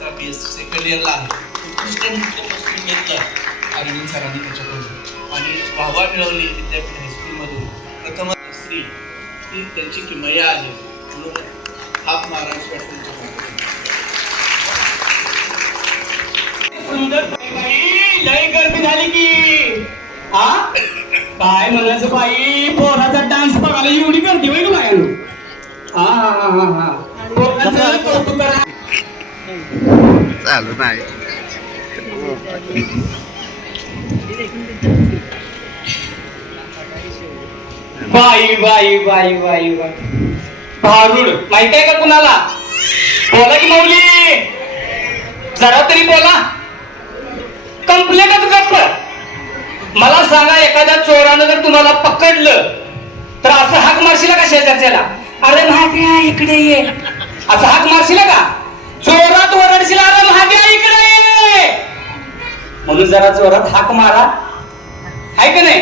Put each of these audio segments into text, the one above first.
आता बी S second इयरला आहे. उत्कृष्ट नृत्य घेतलं. अरविंद सरांनी त्याच्याकडून. आणि वाहवा मिळवली विद्यापीठ हायस्कूलमधून प्रथम स्त्री. ही त्यांची किमया आहे. म्हणून हाक महाराष्ट्र. सुंदर बाई लय गर्दी झाली की. हा काय म्हणायचं बाई? पोराचा डान्स बघायला एवढी गर्दी होईल हा हा हा हा हा. पोराचं कौतुक करा. झालं नाही. बाई बाई बाई बाई बाई. भारुड माहीत आहे का कुणाला? बोला की माऊली. जरा तरी बोला. कंप्लेंटच गप्प. मला सांगा एखाद्या चोरानं जर तुम्हाला पकडलं तर असं हाक मारशील का शेजारच्याला? अरे महाग्या इकडे ये. असं हाक मारशील का? म्हणून जरा जोरात हाक मारा. आहे का नाही?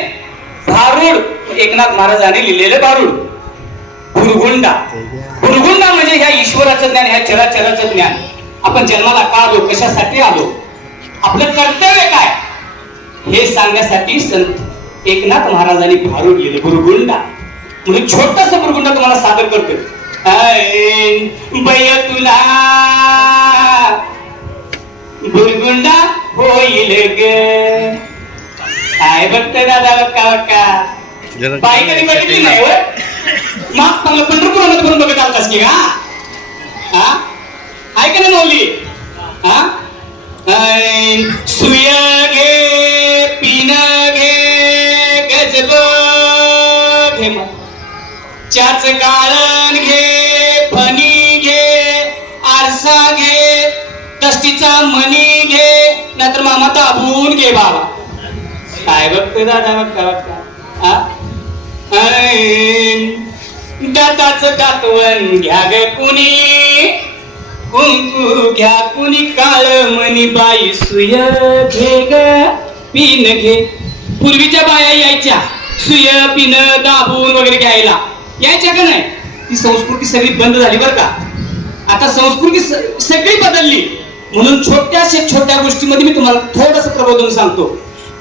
भारूड. एकनाथ महाराजांनी लिहिलेले भारूड. भुरगुंडा भुरगुंडा म्हणजे ह्या ईश्वराचं ज्ञान ह्या चराचराचं ज्ञान. आपण जन्माला का आलो? कशासाठी आलो? आपलं कर्तव्य काय? हे सांगण्यासाठी संत एकनाथ महाराजांनी भारूड लिहिले भुरगुंडा म्हणून छोटस भुरगुंडा तुम्हाला सादर करतो तुला भुरगुंडा होईल ग काय बघतोय दादा बक्का बक्का बाई कधी बघितली नाही होय मग चांगलं पंढरपुरामध्ये करून बघत आलतास की का हा आहे का नाही मौली हा सुय घे पिन घे गजब घे चाच गाळण घे फणी घे आरसा घे दष्टीचा मणी घे नाहीतर मामा दाबून घे बाबा. काय बघतोय दादा बघता बघता. हा? दाताच दातवण घ्या ग कुणी. कुंकू घ्या कुणी काळ मनी बाई सुय घे ग पिन घे. पूर्वीच्या बाया यायच्या सुय पिन दाबून वगैरे घ्यायला. यायच्या का नाही? ती संस्कृती सगळी बंद झाली बरं का? आता संस्कृती सगळी बदलली. म्हणून छोट्याशा छोट्या गोष्टीमध्ये मी तुम्हाला थोडस प्रबोधन सांगतो.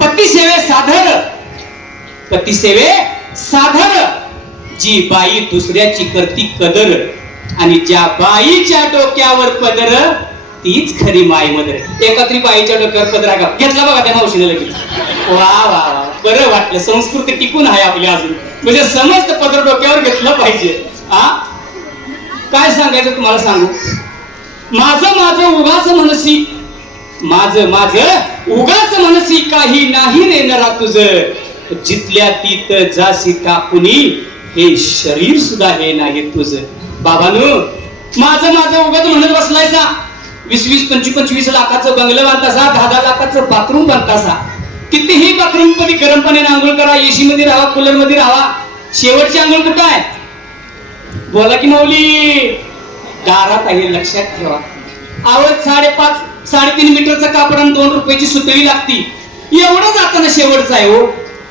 पतिसेवे साधर पतिसेवे साधर जी बाई दुसऱ्याची करती कदर आणि ज्या बाईच्या डोक्यावर पदर तीच खरी माय मदर. एकत्री बाईच्या डोक्यावर पदर आहे का? घेतला बघा त्या मावशीने लगेच. वा वा वा. बरं वाटलं. संस्कृती टिकून आहे आपल्या अजून. म्हणजे समस्त पदर डोक्यावर घेतलं पाहिजे. हा काय सांगायचं तुम्हाला सांगू? माझं माझं उगाच मनसी. माझं माझं उगाच मनसी काही नाही रे नरा तुझं. जिथल्या तीत जासी टाकुनी हे शरीर सुद्धा हे नाही तुझं. बाबानो माझं माझं उगाच म्हणत बसलायचा वीस वीस पंचवीस पंचवीस लाखाचं बंगलं बांधतासा दहा दहा लाखाचं बाथरूम बांधतासा. कितीही बाथरूममध्ये गरम पाण्याने आंघोळ करा एसी मध्ये राहा कूलरमध्ये राहा. शेवटची आंघोळ कुठं आहे? बोला की माऊली. दारात आहे लक्षात ठेवा. आवड साडेपाच साडेतीन मीटरचं कापड आणि दोन रुपयाची सुतळी लागती. एवढं जाताना शेवटचा आहे हो.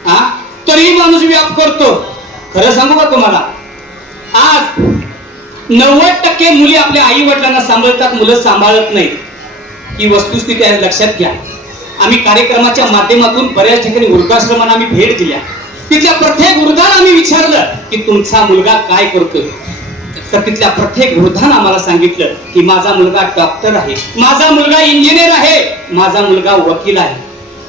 हा तरीही माणूस व्याप करतो. खरं सांगू का तुम्हाला? आज नव्वद टक्के मुली आपल्या आई वडिलांना सांभाळतात मुलं सांभाळत नाही ही वस्तुस्थिती आहे लक्षात घ्या. आम्ही कार्यक्रमाच्या माध्यमातून बऱ्याच ठिकाणी वृद्धाश्रमांना आम्ही भेट दिल्या. तिथल्या प्रत्येक वृद्धाला आम्ही विचारलं की तुमचा मुलगा काय करतोय? तर तिथल्या प्रत्येक वृद्धानं आम्हाला सांगितलं की माझा मुलगा डॉक्टर आहे माझा मुलगा इंजिनियर आहे माझा मुलगा वकील आहे.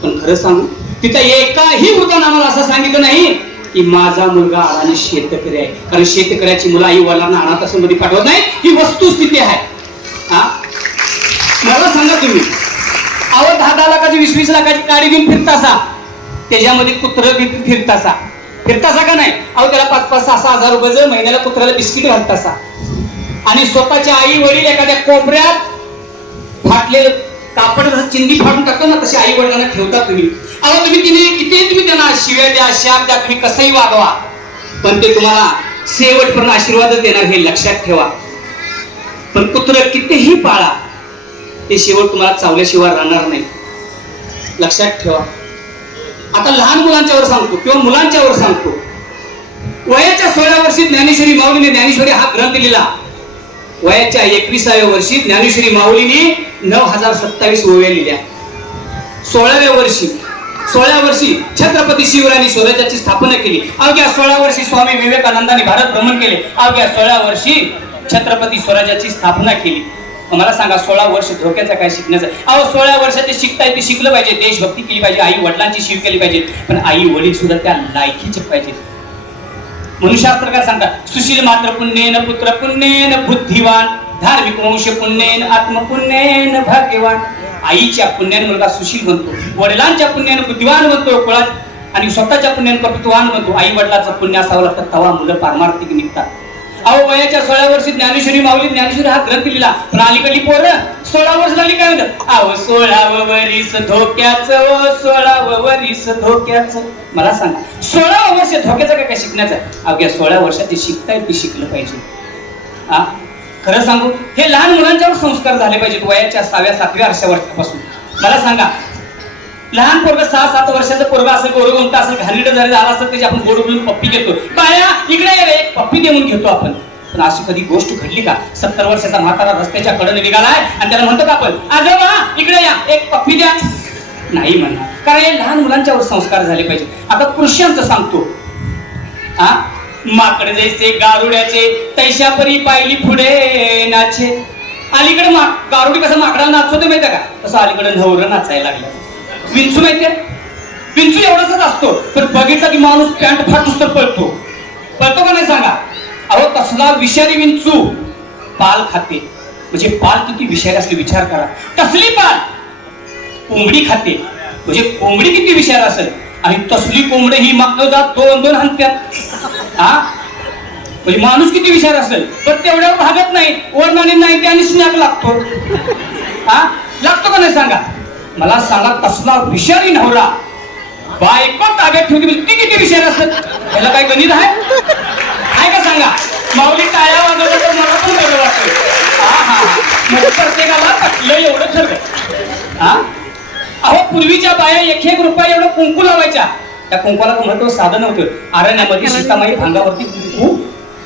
पण खरं सांगू तिथं एकाही वृद्धानं आम्हाला असं सांगितलं नाही की माझा मुलगा अडाणी शेतकरी आहे. कारण शेतकऱ्याची मुलं आई वडिलांना अनाथमध्ये पाठवत नाही ही वस्तुस्थिती आहे. हा? मला सांगा तुम्ही अहो दहा दहा लाखाची वीस वीस लाखाची गाडी घेऊन फिरतासा. त्याच्यामध्ये कुत्र फिरतासा. फिरतासा का नाही? अहो त्याला पाच पाच सहा सहा हजार रुपयाचं महिन्याला कुत्र्याला बिस्किट घालतासा. आणि स्वतःच्या आई वडील एखाद्या कोपऱ्यात फाटलेलं कापड जसं चिंदी फाडून टाकतो ना तशी आई वडिलांना ठेवता तुम्ही. अहो तुम्ही तिने किती तुम्ही त्यांना शिव्या द्या शाप द्या तुम्ही कसंही वागवा. पण ते तुम्हाला शेवटपर्यंत आशीर्वादच देणार हे लक्षात ठेवा. पण कुत्र कितीही पाळा ते शेवट तुम्हाला चावल्याशिवाय राहणार नाही. लक्षात ठेवा. आता लहान मुलांच्यावर सांगतो किंवा मुलांच्यावर सांगतो. वयाच्या सोळा वर्षी ज्ञानेश्वरी माऊलीने ज्ञानेश्वरी हा ग्रंथ लिहिला. वयाच्या एकविसाव्या वर्षी ज्ञानेश्वरी माऊलीने नऊ हजार सत्तावीस ओव्या लिहिल्या. सोळाव्या वर्षी सोळा वर्षी छत्रपती शिवरायांनी स्वराज्याची स्थापना केली. अवघ्या सोळा वर्षी स्वामी विवेकानंदांनी भारत भ्रमण केले. अवघ्या सोळा वर्षी छत्रपती स्वराज्याची स्थापना केली. मला सांगा सोळा वर्ष धोक्याचं काय शिकण्याचं? अहो सोळा वर्षाचे शिकताय ते शिकलं पाहिजे. देशभक्ती केली पाहिजे आई वडिलांची शिव केली पाहिजे. पण आई वडील सुद्धा त्या लायकीचे पाहिजेत मनुशास्त्रकार सांगतात सुशील मात्र पुण्येन पुत्र पुण्येन बुद्धिवान. धार्मिक वंश पुण्येन आत्मपुण्येन भाग्यवान. आईच्या पुण्याने मुलगा सुशील बनतो वडिलांच्या पुण्याने बुद्धिवान बनतो कुळात. आणि स्वतःच्या पुण्याने कर्तृत्ववान बनतो आई वडिलाचं पुण्य असावं लागतं तवा मुलं पारमार्थिक निघतात. अहो वयाच्या सोळा वर्षी ज्ञानेश्वरी माऊली ज्ञानेश्वरी हा ग्रंथ लिहिला पण अलीकडली पोरं सोळा वर्ष लागली काय म्हणतात? अहो सोळावं वरीस धोक्याचं सोळावं वरीस धोक्याचं. मला सांगा सोळा वर्ष धोक्याचं काय काय शिकण्याचं? अवघ्या सोळा वर्षात जे शिकताय ते शिकलं पाहिजे. हा खरं सांगू हे लहान मुलांच्यावर संस्कार झाले पाहिजेत वयाच्या सहाव्या सातव्या अशा वर्षापासून. मला सांगा लहान पोरग सहा सात वर्षाचं पोरग असेल गोड गोंट असेल घाणीड जरी झाला असतं त्याची आपण गोड बोलून पप्पी घेतो. बाया इकडे ये रे पप्पी देऊन घेतो आपण. पण अशी कधी गोष्ट घडली का? सत्तर वर्षाचा म्हातारा रस्त्याच्या कडेने निघालाय आणि त्याला म्हणतो का आपण आजोबा इकडे या एक पप्पी द्या. नाही म्हणणार. कारण हे लहान मुलांच्यावर संस्कार झाले पाहिजे. आता कृष्यांचं सांगतो. हा माकड जैसे गारुड्याचे तैशा परी पाहिली पुढे नाचे. अलीकडे मा गारुडी कसं माकडाला नाचवते माहितीये का? तसं अलीकडे नवरं नाचायला लागलं. विंचू माहितीये विंचू एवढाच असतो. पण बघितलं की माणूस पॅन्ट फाटूस तर पळतो. पळतो का नाही सांगा? अहो तसला विषारी विंचू पाल खाते. म्हणजे पाल किती विषारी असले विचार करा. तसली पाल? कोंबडी खाते. म्हणजे कोंबडी किती विषार असेल. आणि तसली कोंबडी ही मागं जात दोन दोन हंत्यात हा? म्हणजे माणूस किती विचार असेल. पण तेवढ्यावर भागत नाही. ओरमाने नाही त्याने स्नॅक लागतो. हा? लागतो का नाही सांगा? मला सांगा तसला विषारी नवरा? बायको ताब्यात ठेवते म्हणजे ती किती विषार असेल याला काय गणित आहे? आहे का सांगा? माऊली टाळ्या वाजवलं तर मला पण बरं वाटतं. हा म्हणजे प्रत्येकाला पटलं एवढं हा? अहो पूर्वीच्या बाया एक एक रुपया एवढं कुंकू लावायच्या. त्या कुंकवाला महत्त्व साधन नव्हतं अरण्यामध्ये सीतामाई भांगावरती कुंकू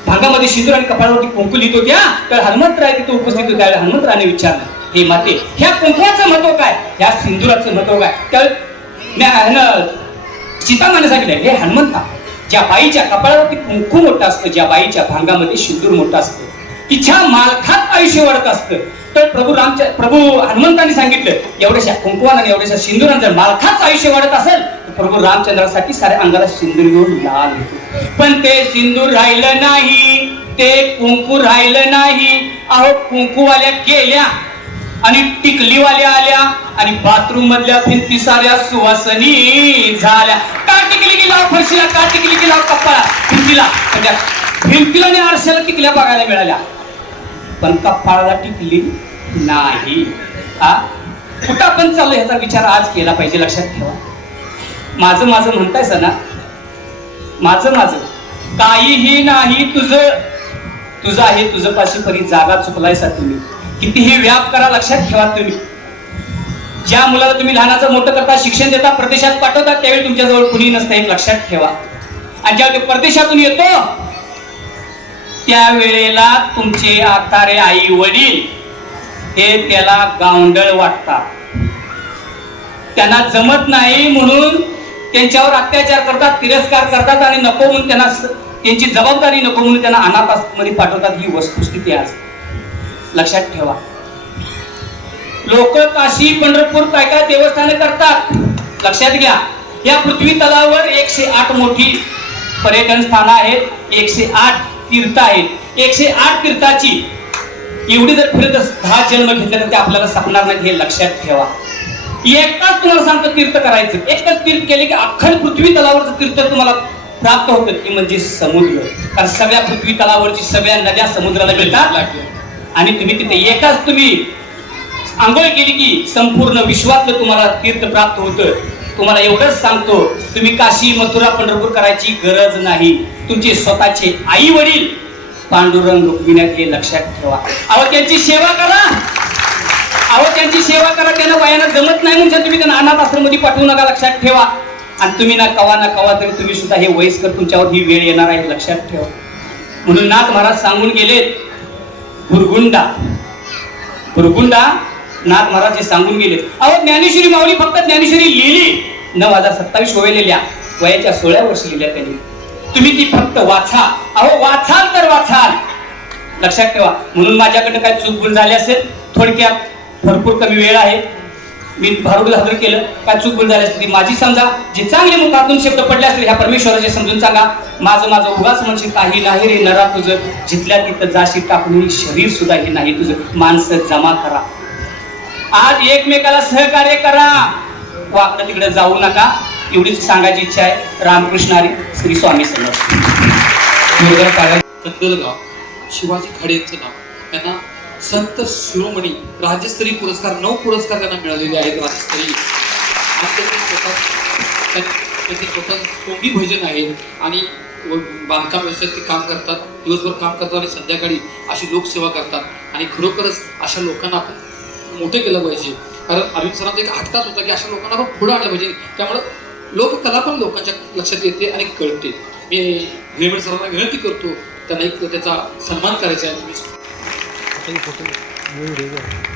भांगामध्ये सिंदूर आणि कपाळावरती कुंकू लिहित होत्या. तर हनुमंतराय तिथे उपस्थित होते. त्यावेळी हनुमंतराने विचारलं हे माते ह्या कुंकवाचं महत्त्व काय? ह्या सिंदुराचं महत्त्व काय? तर सीतामाने सांगितलं हे हनुमंता ज्या बाईच्या कपाळावरती कुंकू मोठं असतं ज्या बाईच्या भांगामध्ये सिंदूर मोठं असतं तिच्या मालखात आयुष्य वाढत असतं. तर प्रभू रामच्या प्रभू हनुमंतांनी सांगितलं एवढ्याशा कुंकुवान आणि एवढ्याशा सिंदुरान जर मालखाच आयुष्य वाढत असेल तर प्रभू रामचंद्रासाठी साऱ्या अंगाला सिंदूर घेऊन लाल होतो. पण ते सिंदूर राहिलं नाही ते कुंकू राहिलं नाही. अहो कुंकूवाल्या गेल्या आणि टिकलीवाल्या आल्या आणि बाथरूम मधल्या भिंती साऱ्या सुवासनी झाल्या. का टिकली की लाव हो फरशीला? का टिकली की लाव हो कप्पाला भिंतीला. म्हणजे भिंतीला आणि आरशाला टिकल्या बघायला मिळाल्या. पण कप्पाळाला टिकली नाही. हा? कुठं आपण चाललो ह्याचा विचार आज केला पाहिजे लक्षात ठेवा. माझं माझं म्हणताय सना माझं माझं. काहीही नाही तुझं. तुझं आहे तुझं पाशी परी जागा चुकलायसा तुम्ही. कितीही व्याप करा लक्षात ठेवा तुम्ही. ज्या मुलाला तुम्ही लहानाचं मोठं करता शिक्षण देता प्रदेशात पाठवता त्यावेळी तुमच्याजवळ कुणी नसतं हे लक्षात ठेवा. आणि ज्यावेळी परदेशातून येतो त्यावेळेला तुमचे आतारे आई वडील हे त्याला गावंडळ वाटतात. त्यांना जमत नाही म्हणून त्यांच्यावर अत्याचार करतात तिरस्कार करतात आणि नको म्हणून त्यांना त्यांची जबाबदारी नको म्हणून त्यांना अनाथमध्ये पाठवतात ही वस्तुस्थिती आहे लक्षात ठेवा. लोक काशी पंढरपूर काय काय देवस्थान करतात? लक्षात घ्या. या पृथ्वी तलावर एकशे आठ मोठी पर्यटन स्थानं आहेत एकशे आठ तीर्थ आहेत. एकशे आठ तीर्थाची एवढी जर फिरत दहा जन्म घेतले तर ते आपल्याला सापणार नाही हे लक्षात ठेवा. एकटाच तुम्हाला सांगतो तीर्थ करायचं. एकच तीर्थ केले की अख्खल पृथ्वी तलावरचं तीर्थ तुम्हाला प्राप्त होतं. ते म्हणजे समुद्र. कारण सगळ्या पृथ्वी तलावरची सगळ्या नद्या समुद्राला मिळतात. आणि तुम्ही तिथे एकाच तुम्ही आंघोळ केली की संपूर्ण विश्वातलं तुम्हाला तीर्थ प्राप्त होतं. तुम्हाला एवढंच सांगतो तुम्ही काशी मथुरा पंढरपूर करायची गरज नाही. तुमचे स्वतःचे आई वडील पांडुरंग रुक्मिण्यात हे लक्षात ठेवा. अहो त्यांची सेवा करा. अहो त्यांची सेवा करा त्यांना वयानं जमत नाही म्हणजे तुम्ही त्यांना अनाथ आश्रममध्ये पाठवू नका लक्षात ठेवा. आणि तुम्ही ना कवा ना कवा तरी तुम्ही सुद्धा हे वयस्कर तुमच्यावर ही वेळ येणार आहे लक्षात ठेवा. म्हणून नाथ महाराज सांगून गेलेत भुरगुंडा भुरगुंडा नाथ महाराज जे सांगून गेले. अहो ज्ञानेश्वरी माऊली फक्त ज्ञानेश्वरी लिहिली. नऊ हजार सत्तावीस ओवेलेल्या वयाच्या सोळा वर्षी लिहिल्या त्यांनी. तुम्ही ती फक्त वाचा. अहो वाचाल तर वाचाल. लक्षात ठेवा. म्हणून माझ्याकडनं काय चूक भूल झाली असेल? थोडक्यात भरपूर कमी वेळ आहे. मी भारुड हजर केलं. काय चूक भूल झाली असती माझी समजा. जे चांगले मुखातून शब्द पडले असतील ह्या परमेश्वराचे समजून सांगा. माझं माझं उगाच म्हणशील काही नाही रे नरा तुझं. जिथल्या तिथं जाशी टाकून शरीर सुद्धा हे नाही तुझं. माणसं जमा करा. आज एकमेकाला सहकार्य करा. वाकडं तिकडे जाऊ नका. एवढीच सांगायची इच्छा आहे. रामकृष्ण हरी श्री स्वामी समर्थ. जोरदार शिवाजी खडेंचं नाव. त्यांना संत शिरोमणी राज्यस्तरीय पुरस्कार नऊ पुरस्कार त्यांना मिळालेले आहेत राज्यस्तरीय. स्वतः त्यां- त्यांचे स्वतः कोंडी भजन आहेत आणि बांधकाम व्यवसायात ते काम करतात दिवसभर काम करतात आणि संध्याकाळी अशी लोकसेवा करतात. आणि खरोखरच अशा लोकांना आपण मोठे केलं पाहिजे. कारण अरविंद सरांचा एक हट्टाच होता की अशा लोकांना आपण पुढे आणलं पाहिजे. त्यामुळं लोककला पण लोकांच्या लक्षात येते आणि कळते. मी हिरेमठ सरांना विनंती करतो त्यांना एक त्याचा सन्मान करायचा आहे. 可以不可以没有留着